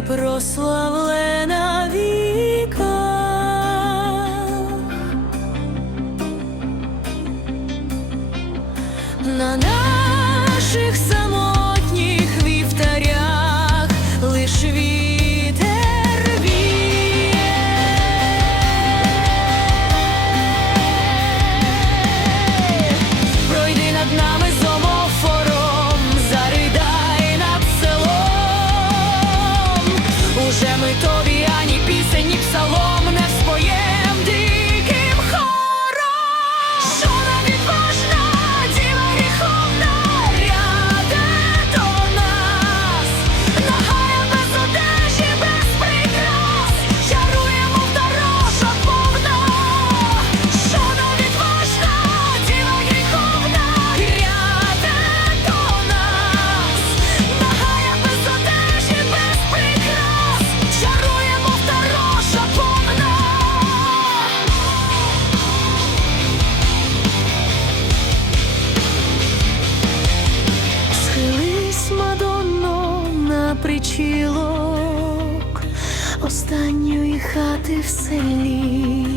не прославлена віка, на нас. причілок останньої хати в селі.